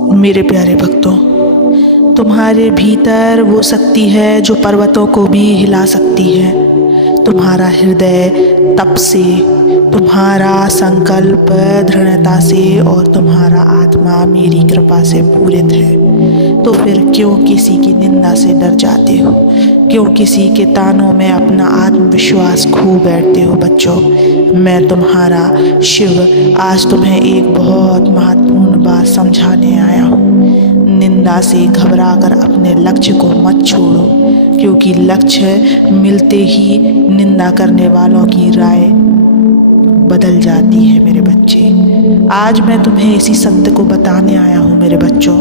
मेरे प्यारे भक्तों, तुम्हारे भीतर वो शक्ति है जो पर्वतों को भी हिला सकती है। तुम्हारा हृदय तप से, तुम्हारा संकल्प दृढ़ता से और तुम्हारा आत्मा मेरी कृपा से पूरित है। तो फिर क्यों किसी की निंदा से डर जाते हो? क्यों किसी के तानों में अपना आत्मविश्वास खो बैठते हो? बच्चों, मैं तुम्हारा शिव आज तुम्हें एक बहुत महत्वपूर्ण बात समझाने आया हूँ। निंदा से घबराकर अपने लक्ष्य को मत छोड़ो, क्योंकि लक्ष्य मिलते ही निंदा करने वालों की राय बदल जाती है। मेरे बच्चे, आज मैं तुम्हें इसी सत्य को बताने आया हूँ। मेरे बच्चों,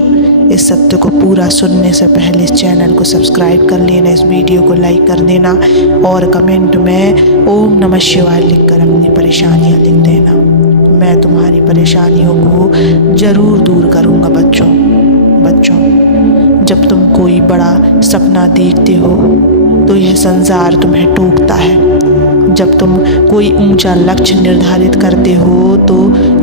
इस सत्य को पूरा सुनने से पहले इस चैनल को सब्सक्राइब कर लेना, इस वीडियो को लाइक कर देना और कमेंट में ओम नमः शिवाय लिखकर अपनी परेशानियाँ लिख देना। मैं तुम्हारी परेशानियों को ज़रूर दूर करूँगा। बच्चों, जब तुम कोई बड़ा सपना देखते हो तो यह संसार तुम्हें टोकता है। जब तुम कोई ऊंचा लक्ष्य निर्धारित करते हो तो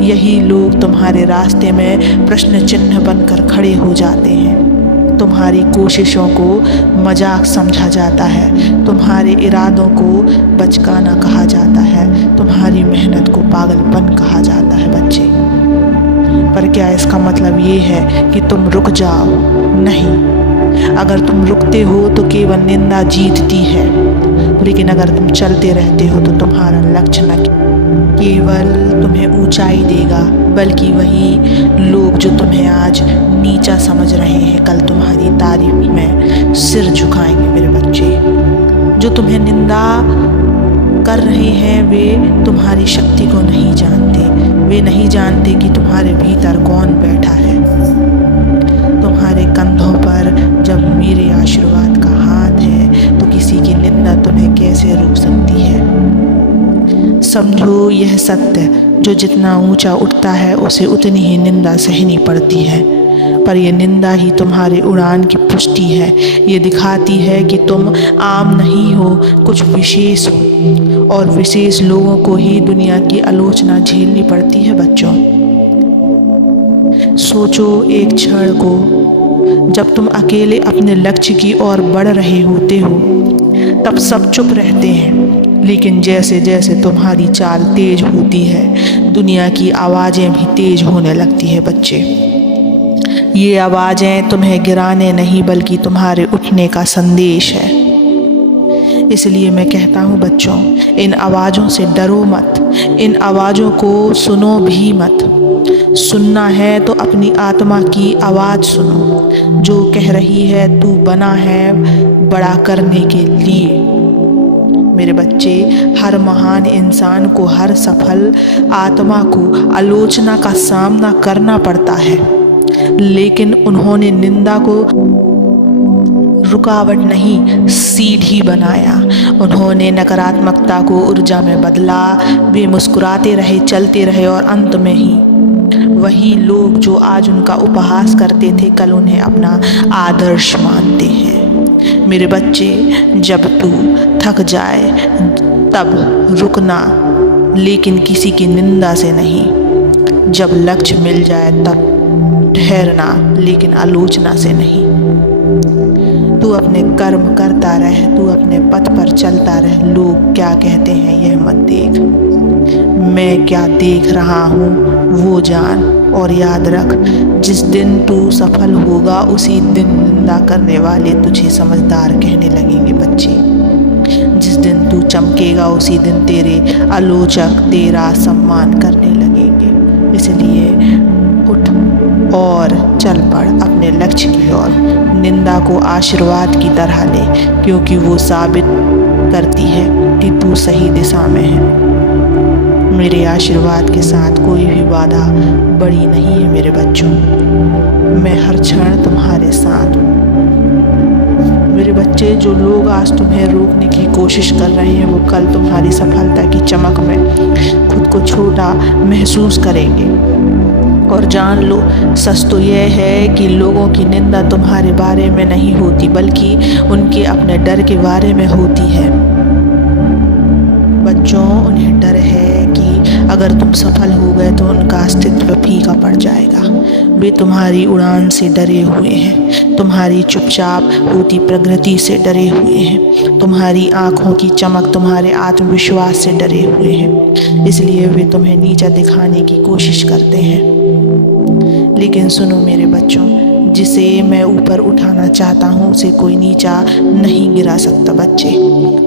यही लोग तुम्हारे रास्ते में प्रश्न चिन्ह बनकर खड़े हो जाते हैं। तुम्हारी कोशिशों को मजाक समझा जाता है, तुम्हारे इरादों को बचकाना कहा जाता है, तुम्हारी मेहनत को पागलपन कहा जाता है। बच्चे, पर क्या इसका मतलब ये है कि तुम रुक जाओ? नहीं, अगर तुम रुकते हो तो केवल निंदा जीतती है, लेकिन अगर तुम चलते रहते हो तो तुम्हारा लक्ष्य न केवल तुम्हें ऊंचाई देगा, बल्कि वही लोग जो तुम्हें आज नीचा समझ रहे हैं कल तुम्हारी तारीफ में सिर झुकाएंगे। मेरे बच्चे, जो तुम्हें निंदा कर रहे हैं वे तुम्हारी शक्ति को नहीं जानते। वे नहीं जानते कि तुम्हारे भीतर कौन बैठा है। तुम्हारे कंधों पर जब मेरे आशीर्वाद का हाथ है तो किसी की निंदा तुम्हें कैसे रोक सकती है? समझो, यह सत्य, जो जितना ऊंचा उठता है उसे उतनी ही निंदा सहनी पड़ती है। पर यह निंदा ही तुम्हारे उड़ान की पुष्टि है। ये दिखाती है कि तुम आम नहीं हो, कुछ विशेष हो, और विशेष लोगों को ही दुनिया की आलोचना झेलनी पड़ती है। बच्चों, सोचो एक क्षण को, जब तुम अकेले अपने लक्ष्य की ओर बढ़ रहे होते हो तब सब चुप रहते हैं, लेकिन जैसे जैसे तुम्हारी चाल तेज होती है दुनिया की आवाज़ें भी तेज होने लगती है। बच्चे, ये आवाज़ें तुम्हें गिराने नहीं बल्कि तुम्हारे उठने का संदेश है। इसलिए मैं कहता हूँ बच्चों, इन आवाज़ों से डरो मत, इन आवाज़ों को सुनो भी मत। सुनना है तो अपनी आत्मा की आवाज़ सुनो, जो कह रही है तू बना है बड़ा करने के लिए। मेरे बच्चे, हर महान इंसान को, हर सफल आत्मा को आलोचना का सामना करना पड़ता है, लेकिन उन्होंने निंदा को रुकावट नहीं सीढ़ी बनाया। उन्होंने नकारात्मकता को ऊर्जा में बदला। वे मुस्कुराते रहे, चलते रहे और अंत में ही वही लोग जो आज उनका उपहास करते थे कल उन्हें अपना आदर्श मानते हैं। मेरे बच्चे, जब तू थक जाए तब रुकना, लेकिन किसी की निंदा से नहीं। जब लक्ष्य मिल जाए तब ठहरना, लेकिन आलोचना से नहीं। तू अपने कर्म करता रह, तू अपने पथ पर चलता रह। लोग क्या कहते हैं यह मत देख, मैं क्या देख रहा हूँ वो जान। और याद रख, जिस दिन तू सफल होगा उसी दिन निंदा करने वाले तुझे समझदार कहने लगेंगे। बच्चे, जिस दिन तू चमकेगा उसी दिन तेरे आलोचक तेरा सम्मान करने लगेंगे। इसलिए उठ और चल पड़ अपने लक्ष्य की ओर। निंदा को आशीर्वाद की तरह ले, क्योंकि वो साबित करती है कि तू सही दिशा में है। मेरे आशीर्वाद के साथ कोई भी बाधा बड़ी नहीं है। मेरे बच्चों, मैं हर क्षण तुम्हारे साथ हूँ। मेरे बच्चे, जो लोग आज तुम्हें रोकने की कोशिश कर रहे हैं वो कल तुम्हारी सफलता की चमक में खुद को छोटा महसूस करेंगे। और जान लो, सच तो यह है कि लोगों की निंदा तुम्हारे बारे में नहीं होती, बल्कि उनके अपने डर के बारे में होती है। बच्चों, उन्हें डर है कि अगर तुम सफल हो गए तो उनका अस्तित्व फीका पड़ जाएगा। वे तुम्हारी उड़ान से डरे हुए हैं, तुम्हारी चुपचाप होती प्रगति से डरे हुए हैं, तुम्हारी आँखों की चमक, तुम्हारे आत्मविश्वास से डरे हुए हैं। इसलिए वे तुम्हें नीचा दिखाने की कोशिश करते हैं। लेकिन सुनो मेरे बच्चों, जिसे मैं ऊपर उठाना चाहता हूँ उसे कोई नीचा नहीं गिरा सकता। बच्चे,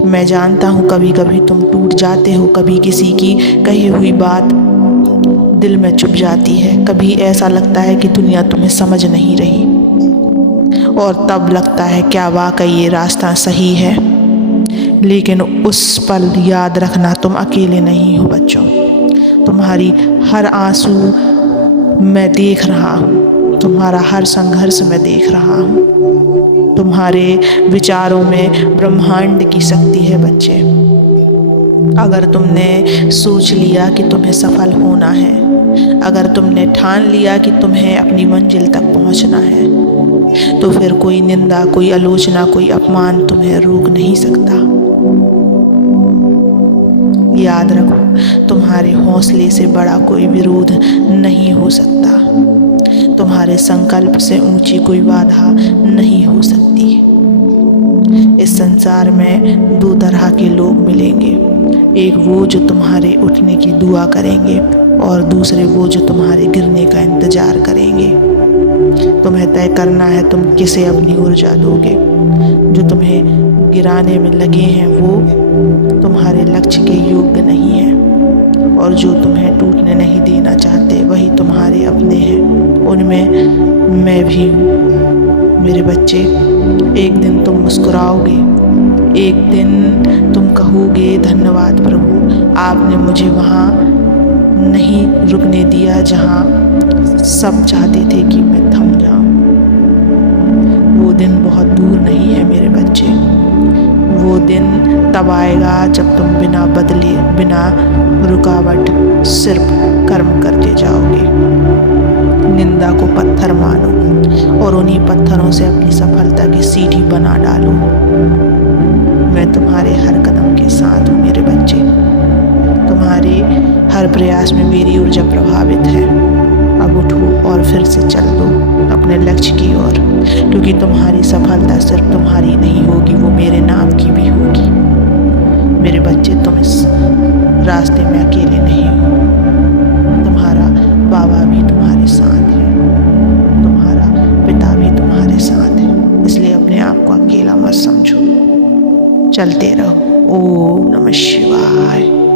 मैं जानता हूँ कभी कभी तुम टूट जाते हो, कभी किसी की कही हुई बात दिल में चुभ जाती है, कभी ऐसा लगता है कि दुनिया तुम्हें समझ नहीं रही, और तब लगता है क्या वाकई ये रास्ता सही है। लेकिन उस पल याद रखना तुम अकेले नहीं हो बच्चों। तुम्हारी हर आंसू मैं देख रहा हूँ, तुम्हारा हर संघर्ष मैं देख रहा हूँ। तुम्हारे विचारों में ब्रह्मांड की शक्ति है बच्चे। अगर तुमने सोच लिया कि तुम्हें सफल होना है, अगर तुमने ठान लिया कि तुम्हें अपनी मंजिल तक पहुंचना है, तो फिर कोई निंदा, कोई आलोचना, कोई अपमान तुम्हें रोक नहीं सकता। याद रखो, तुम्हारे हौसले से बड़ा कोई विरोध नहीं हो सकता। तुम्हारे संकल्प से ऊंची कोई बाधा नहीं हो सकती। इस संसार में दो तरह के लोग मिलेंगे, एक वो जो तुम्हारे उठने की दुआ करेंगे और दूसरे वो जो तुम्हारे गिरने का इंतजार करेंगे। तुम्हें तय करना है तुम किसे अपनी ऊर्जा दोगे। जो तुम्हें गिराने में लगे हैं वो तुम्हारे लक्ष्य के योग्य नहीं है, और जो तुम्हें टूटने नहीं देना चाहते वही तुम्हारे अपने हैं। उनमें मैं भी हूँ मेरे बच्चे। एक दिन तुम मुस्कुराओगे, एक दिन तुम कहोगे धन्यवाद प्रभु, आपने मुझे वहाँ नहीं रुकने दिया जहाँ सब चाहते थे कि मैं थम जाऊं। वो दिन बहुत दूर नहीं है मेरे बच्चे। वो दिन तब आएगा जब तुम बिना बदले, बिना रुकावट सिर्फ कर्म करते जाओगे। निंदा को पत्थर मानो और उन्हीं पत्थरों से अपनी सफलता की सीढ़ी बना डालो। मैं तुम्हारे हर कदम के साथ हूँ मेरे बच्चे। तुम्हारे हर प्रयास में मेरी ऊर्जा प्रभावित है। अब उठो और फिर से चल दो अपने लक्ष्य की ओर, क्योंकि तुम्हारी सफलता सिर्फ तुम्हारी नहीं होगी, वो मेरे नाम की भी होगी। मेरे बच्चे, तुम इस रास्ते में अकेले नहीं हो। तुम्हारा बाबा भी तुम्हारे साथ है, तुम्हारा पिता भी तुम्हारे साथ है। इसलिए अपने आप को अकेला मत समझो, चलते रहो। ओम नमः शिवाय।